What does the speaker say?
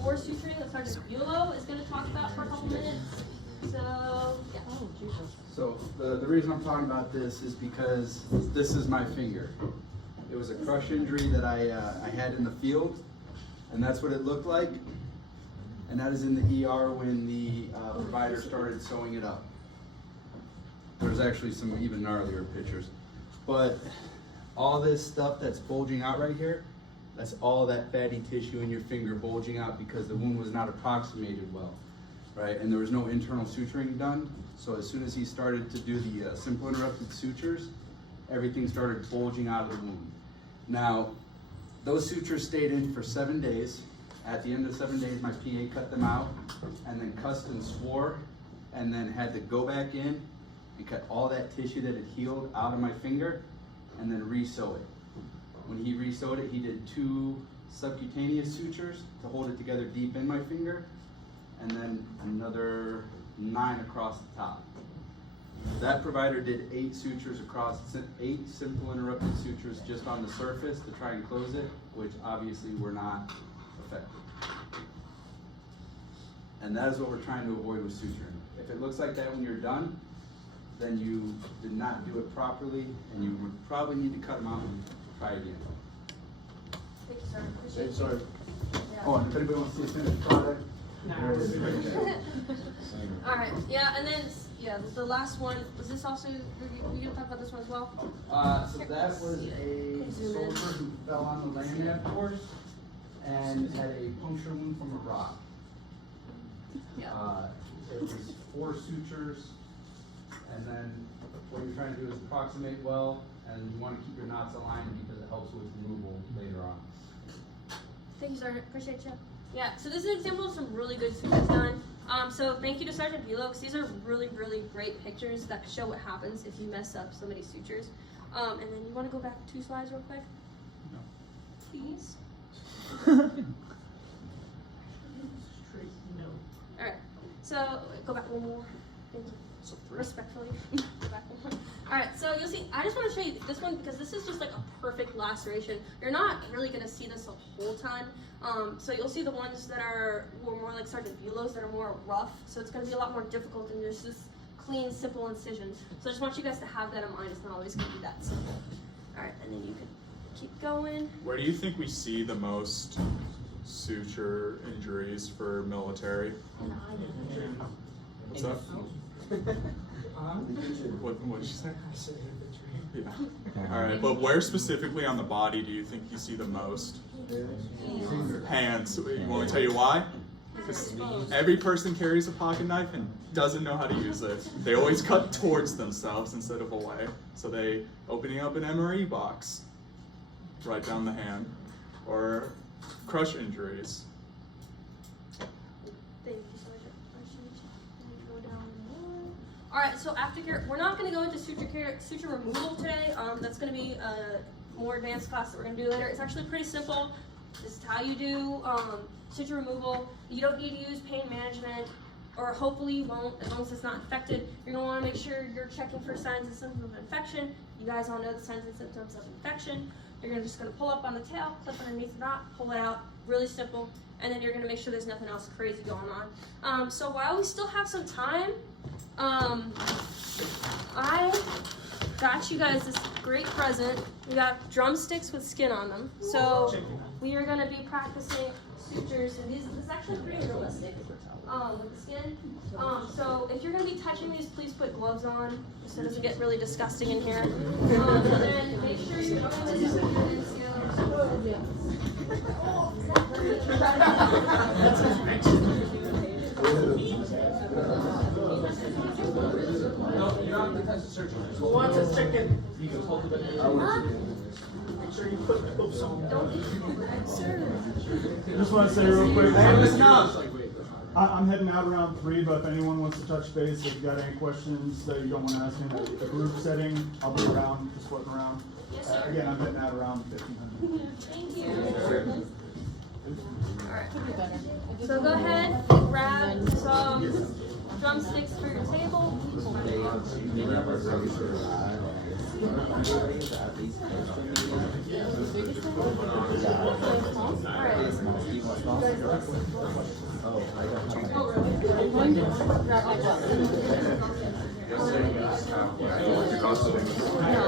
core suturing that Sergeant Bulow is going to talk about for a couple minutes. So, yeah. So the reason I'm talking about this is because this is my finger. It was a crush injury that I had in the field, and that's what it looked like. And that is in the ER when the provider started sewing it up. There's actually some even gnarlier pictures. But all this stuff that's bulging out right here, that's all that fatty tissue in your finger bulging out because the wound was not approximated well, right? And there was no internal suturing done. So as soon as he started to do the simple interrupted sutures, everything started bulging out of the wound. Now, those sutures stayed in for 7 days. At the end of 7 days, my PA cut them out and then cussed and swore and then had to go back in and cut all that tissue that had healed out of my finger and then re-sew it. When he re-sewed it, he did 2 subcutaneous sutures to hold it together deep in my finger and then another 9 across the top. That provider did 8 sutures across, 8 simple interrupted sutures just on the surface to try and close it, which obviously were not effective. And that is what we're trying to avoid with suturing. If it looks like that when you're done, then you did not do it properly, and you would probably need to cut them out and try again. Thank you, sir. Appreciate you. Sorry. Yeah. Oh, and if anybody wants to see a finished product, All right. Yeah, and then the last one was this also. You gonna talk about this one as well? So that was a soldier who fell on the landing afterwards and had a puncture wound from a rock. Yeah. It was 4 sutures, and then what you're trying to do is approximate well, and you want to keep your knots aligned because it helps with removal later on. Thank you, Sergeant. Appreciate you. Yeah, so this is an example of some really good sutures done. So thank you to Sergeant Bulow, because these are really, really great pictures that show what happens if you mess up so many sutures. And then you want to go back 2 slides real quick? No. Please. All right, so go back 1 more. Thank you. So 3. Respectfully. Go back 1 more. All right, so you'll see, I just want to show you this one because this is just like a perfect laceration. You're not really going to see this a whole ton. So you'll see the ones that are more like Sergeant Bulow's that are more rough. So it's going to be a lot more difficult than just this clean, simple incision. So I just want you guys to have that in mind. It's not always going to be that simple. All right, and then you can keep going. Where do you think we see the most suture injuries for military? What's up? What did you say? Yeah. All right, but where specifically on the body do you think you see the most? Hands. You want me to tell you why? Because every person carries a pocket knife and doesn't know how to use it. They always cut towards themselves instead of away. So they opening up an MRE box right down the hand, or crush injuries. Thank you, Sergeant. Go down more. All right, so aftercare, we're not going to go into suture removal today. That's going to be a more advanced class that we're going to do later. It's actually pretty simple. This is how you do suture removal. You don't need to use pain management, or hopefully you won't, as long as it's not infected. You're going to want to make sure you're checking for signs and symptoms of infection. You guys all know the signs and symptoms of infection. You're just going to pull up on the tail, clip underneath the knot, pull it out. Really simple. And then you're going to make sure there's nothing else crazy going on. So while we still have some time, I got you guys this great present. We got drumsticks with skin on them. So we are going to be practicing sutures, and this is actually pretty realistic with the skin. So if you're going to be touching these, please put gloves on so it doesn't get really disgusting in here. And then make sure you're doing this with your No, you don't have to touch the surgery. Who wants a chicken? You can hold it in your Make sure you put the hoops on. Just want to say real quick, Listen up. I'm heading out around 3, but if anyone wants to touch base, if you got any questions that you don't want to ask in a group setting, I'll be around, just looking around. Yes, sir. Again, I'm heading out around 1500. Thank you. Alright. So go ahead and grab some drumsticks for your table. No.